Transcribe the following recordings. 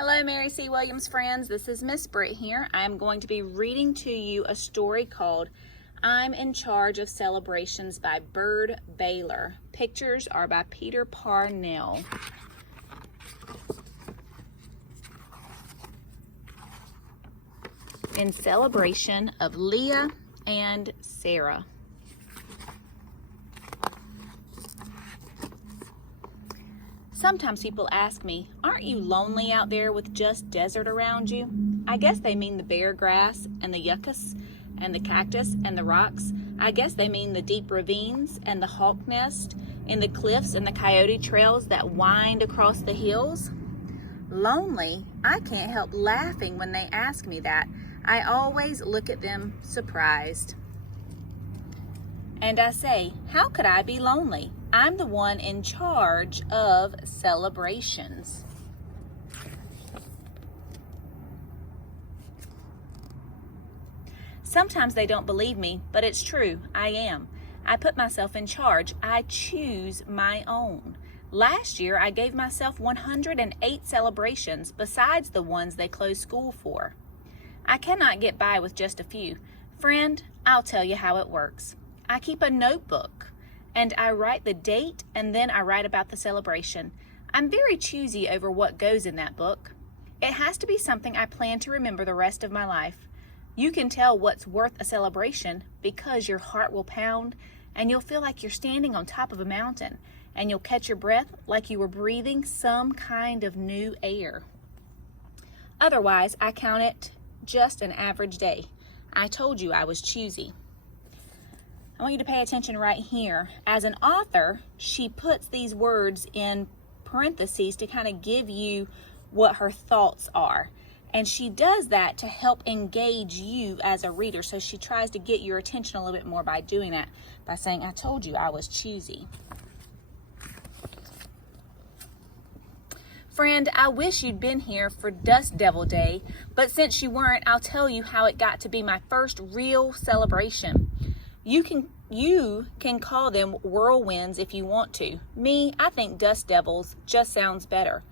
Hello, Mary C. Williams friends. This is Miss Britt here. I'm going to be reading to you a story called I'm in Charge of Celebrations by Bird Baylor. Pictures are by Peter Parnell. In celebration of Leah and Sarah. Sometimes people ask me, aren't you lonely out there with just desert around you? I guess they mean the bare grass and the yuccas and the cactus and the rocks. I guess they mean the deep ravines and the hawk nest in the cliffs and the coyote trails that wind across the hills. Lonely? I can't help laughing when they ask me that. I always look at them surprised. And I say, how could I be lonely? I'm the one in charge of celebrations. Sometimes they don't believe me, but it's true, I am. I put myself in charge. I choose my own. Last year, I gave myself 108 celebrations besides the ones they closed school for. I cannot get by with just a few. Friend, I'll tell you how it works. I keep a notebook and I write the date and then I write about the celebration. I'm very choosy over what goes in that book. It has to be something I plan to remember the rest of my life. You can tell what's worth a celebration because your heart will pound and you'll feel like you're standing on top of a mountain and you'll catch your breath like you were breathing some kind of new air. Otherwise, I count it just an average day. I told you I was choosy. I want you to pay attention right here. As an author, she puts these words in parentheses to kind of give you what her thoughts are. And she does that to help engage you as a reader. So she tries to get your attention a little bit more by doing that, by saying, I told you I was choosy. Friend, I wish you'd been here for Dust Devil Day, but since you weren't, I'll tell you how it got to be my first real celebration. You can call them whirlwinds if you want to. Me, I think dust devils just sounds better.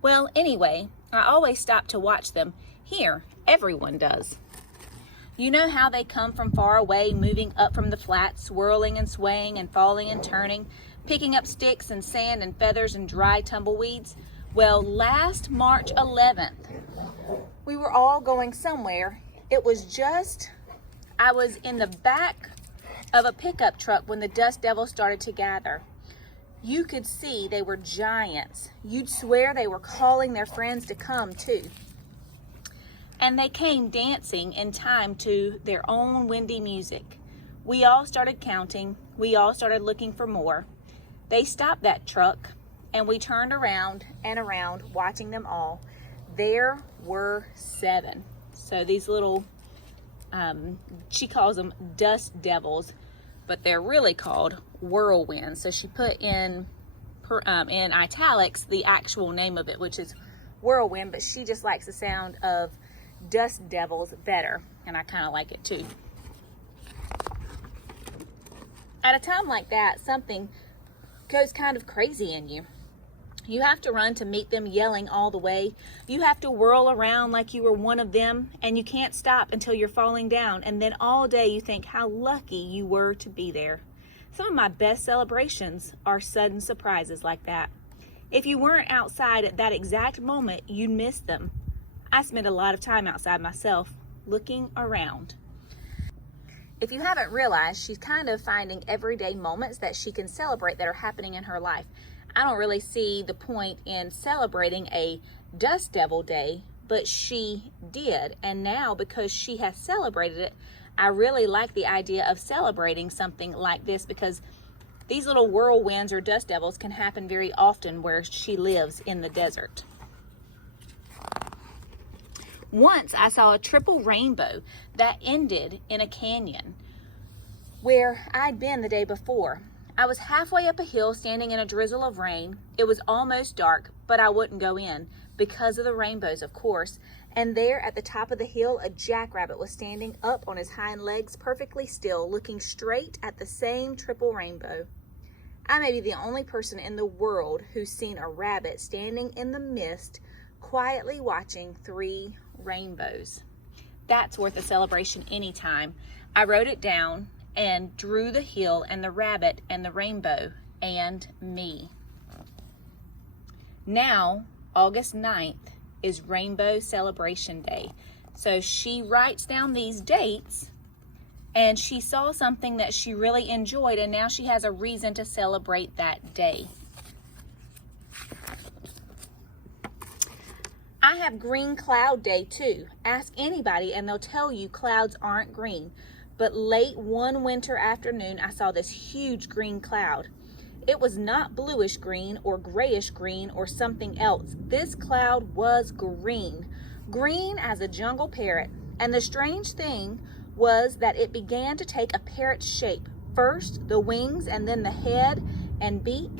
Well, anyway, I always stop to watch them. Here, everyone does. You know how they come from far away, moving up from the flats, swirling and swaying and falling and turning, picking up sticks and sand and feathers and dry tumbleweeds? Well, last March 11th, we were all going somewhere. I was in the back of a pickup truck when the dust devils started to gather. You could see they were giants. You'd swear they were calling their friends to come too. And they came dancing in time to their own windy music. We all started counting. We all started looking for more. They stopped that truck and we turned around and around watching them all. There were 7. So these little she calls them dust devils, but they're really called whirlwinds. So she put in italics the actual name of it, which is whirlwind, but she just likes the sound of dust devils better, and I kind of like it too. At a time like that, something goes kind of crazy in you. You have to run to meet them yelling all the way. You have to whirl around like you were one of them, and you can't stop until you're falling down. And then all day you think how lucky you were to be there. Some of my best celebrations are sudden surprises like that. If you weren't outside at that exact moment, you'd miss them. I spend a lot of time outside myself, looking around. If you haven't realized, she's kind of finding everyday moments that she can celebrate that are happening in her life. I don't really see the point in celebrating a Dust Devil Day, but she did. And now, because she has celebrated it, I really like the idea of celebrating something like this, because these little whirlwinds or dust devils can happen very often where she lives in the desert. Once I saw a triple rainbow that ended in a canyon where I'd been the day before. I was halfway up a hill standing in a drizzle of rain. It was almost dark, but I wouldn't go in because of the rainbows, of course. And there at the top of the hill, a jackrabbit was standing up on his hind legs, perfectly still, looking straight at the same triple rainbow. I may be the only person in the world who's seen a rabbit standing in the mist, quietly watching 3 rainbows. That's worth a celebration anytime. I wrote it down and drew the hill and the rabbit and the rainbow and me. Now, August 9th is Rainbow Celebration Day. So she writes down these dates, and she saw something that she really enjoyed, and now she has a reason to celebrate that day. I have Green Cloud Day too. Ask anybody and they'll tell you clouds aren't green. But late one winter afternoon, I saw this huge green cloud. It was not bluish green or grayish green or something else. This cloud was green. Green as a jungle parrot. And the strange thing was that it began to take a parrot's shape. First the wings and then the head and beak.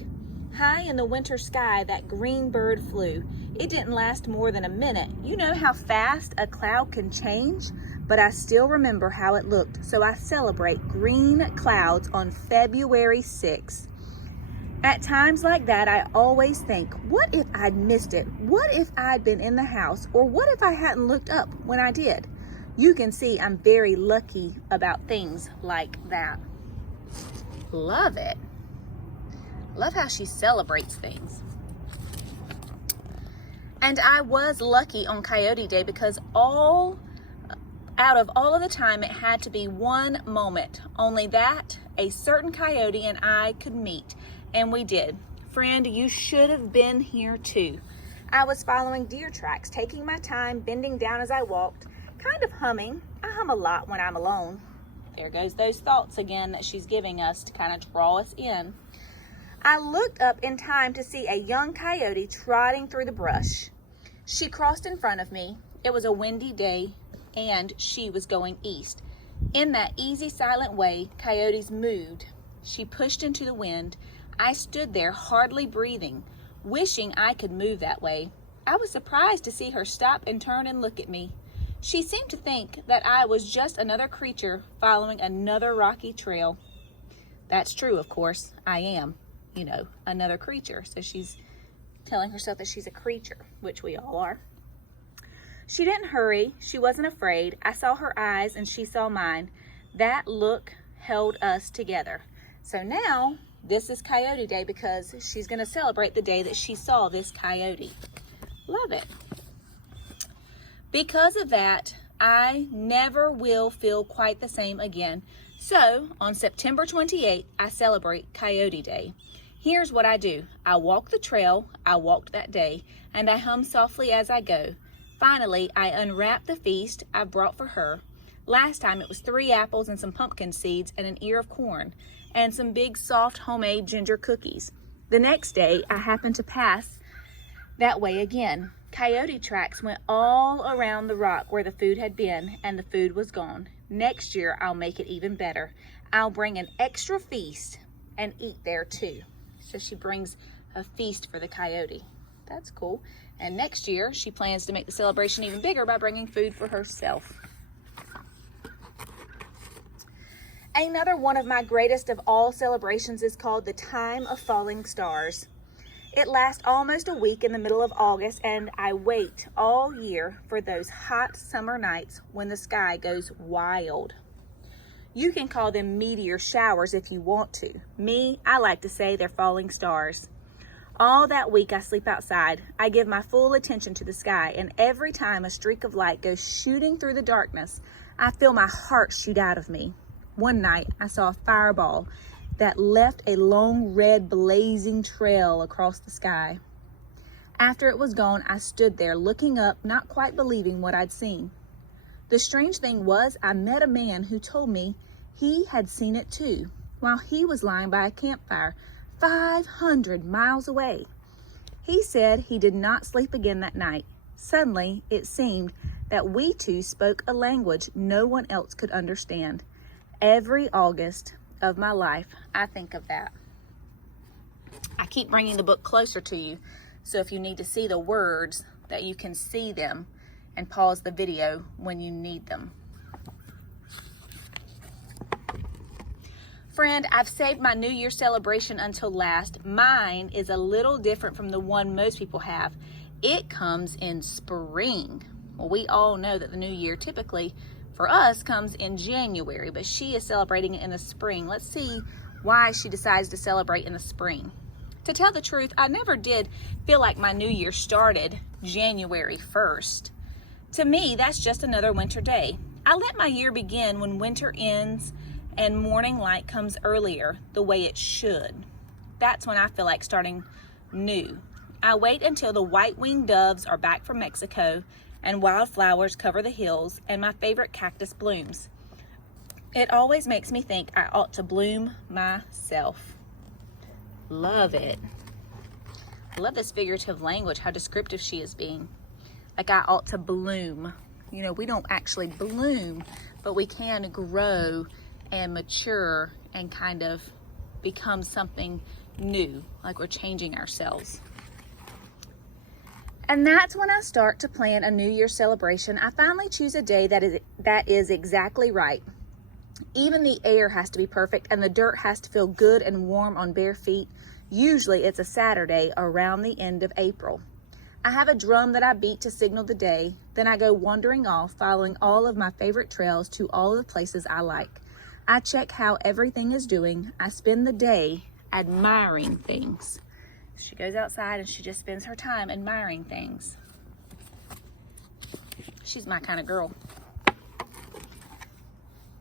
High in the winter sky, that green bird flew. It didn't last more than a minute. You know how fast a cloud can change? But I still remember how it looked. So I celebrate green clouds on February 6th. At times like that, I always think, what if I'd missed it? What if I'd been in the house? Or what if I hadn't looked up when I did? You can see I'm very lucky about things like that. Love it. Love how she celebrates things. And I was lucky on Coyote Day because out of all of the time, it had to be one moment. Only that a certain coyote and I could meet. And we did. Friend, you should have been here too. I was following deer tracks, taking my time, bending down as I walked, kind of humming. I hum a lot when I'm alone. There goes those thoughts again that she's giving us to kind of draw us in. I looked up in time to see a young coyote trotting through the brush. She crossed in front of me. It was a windy day and she was going east. In that easy, silent way, coyotes moved. She pushed into the wind. I stood there hardly breathing, wishing I could move that way. I was surprised to see her stop and turn and look at me. She seemed to think that I was just another creature following another rocky trail. That's true, of course. I am, another creature. So she's telling herself that she's a creature, which we all are. She didn't hurry. She wasn't afraid. I saw her eyes and she saw mine. That look held us together. So now this is Coyote Day because she's going to celebrate the day that she saw this coyote. Love it. Because of that, I never will feel quite the same again. So on September 28th, I celebrate Coyote Day. Here's what I do. I walk the trail I walked that day, and I hum softly as I go. Finally, I unwrap the feast I brought for her. Last time it was 3 apples and some pumpkin seeds and an ear of corn and some big soft homemade ginger cookies. The next day, I happened to pass that way again. Coyote tracks went all around the rock where the food had been, and the food was gone. Next year, I'll make it even better. I'll bring an extra feast and eat there too. So she brings a feast for the coyote. That's cool. And next year, she plans to make the celebration even bigger by bringing food for herself. Another one of my greatest of all celebrations is called the Time of Falling Stars. It lasts almost a week in the middle of August, and I wait all year for those hot summer nights when the sky goes wild. You can call them meteor showers if you want to. Me, I like to say they're falling stars. All that week I sleep outside. I give my full attention to the sky, and every time a streak of light goes shooting through the darkness, I feel my heart shoot out of me. One night I saw a fireball that left a long red blazing trail across the sky. After it was gone, I stood there looking up, not quite believing what I'd seen. The strange thing was I met a man who told me he had seen it too, while he was lying by a campfire 500 miles away. He said he did not sleep again that night. Suddenly, it seemed that we two spoke a language no one else could understand. Every August of my life, I think of that. I keep bringing the book closer to you, so if you need to see the words, that you can see them and pause the video when you need them. Friend, I've saved my New Year celebration until last. Mine is a little different from the one most people have. It comes in spring. Well, we all know that the new year typically for us comes in January, but she is celebrating it in the spring. Let's see why she decides to celebrate in the spring. To tell the truth, I never did feel like my new year started January 1st. To me, that's just another winter day. I let my year begin when winter ends and morning light comes earlier, the way it should. That's when I feel like starting new. I wait until the white-winged doves are back from Mexico and wildflowers cover the hills and my favorite cactus blooms. It always makes me think I ought to bloom myself. Love it. I love this figurative language, how descriptive she is being. Like I ought to bloom. You know, we don't actually bloom, but we can grow and mature and kind of become something new, like we're changing ourselves. And that's when I start to plan a New Year's celebration. I finally choose a day that is exactly right. Even the air has to be perfect and the dirt has to feel good and warm on bare feet. Usually it's a Saturday around the end of April. I have a drum that I beat to signal the day. Then I go wandering off, following all of my favorite trails to all of the places I like. I check how everything is doing. I spend the day admiring things. She goes outside and she just spends her time admiring things. She's my kind of girl.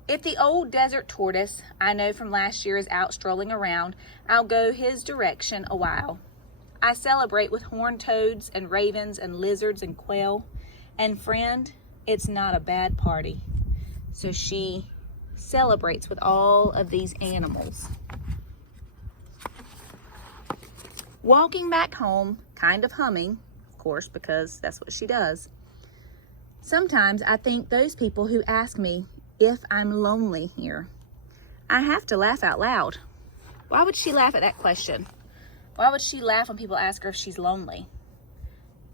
If the old desert tortoise I know from last year is out strolling around, I'll go his direction a while. I celebrate with horned toads and ravens and lizards and quail. And friend, it's not a bad party. So she celebrates with all of these animals. Walking back home, kind of humming, of course, because that's what she does. Sometimes I think those people who ask me if I'm lonely here, I have to laugh out loud. Why would she laugh at that question? Why would she laugh when people ask her if she's lonely?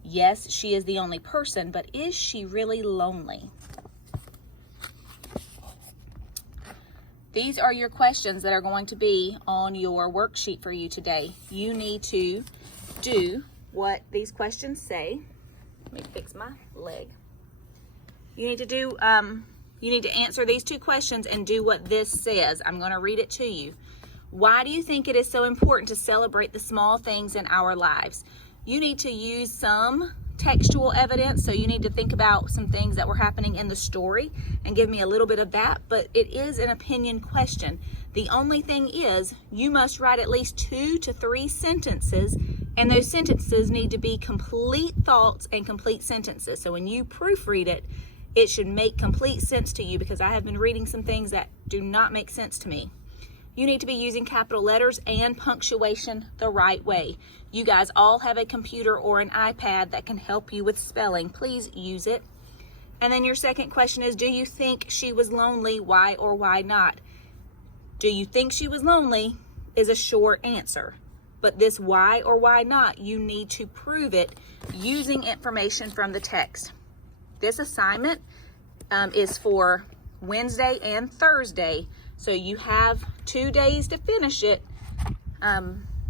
Yes, she is the only person, but is she really lonely? These are your questions that are going to be on your worksheet for you today. You need to do what these questions say. Let me fix my leg. You need to answer these two questions and do what this says. I'm going to read it to you. Why do you think it is so important to celebrate the small things in our lives? You need to use some textual evidence, so you need to think about some things that were happening in the story and give me a little bit of that, but it is an opinion question. The only thing is you must write at least 2 to 3 sentences, and those sentences need to be complete thoughts and complete sentences. So when you proofread it, it should make complete sense to you, because I have been reading some things that do not make sense to me. You need to be using capital letters and punctuation the right way. You guys all have a computer or an iPad that can help you with spelling. Please use it. And then your second question is, do you think she was lonely? Why or why not? Do you think she was lonely is a short answer. But this why or why not, you need to prove it using information from the text. This assignment is for Wednesday and Thursday. So you have 2 days to finish it.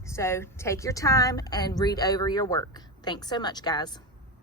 So take your time and read over your work. Thanks so much, guys.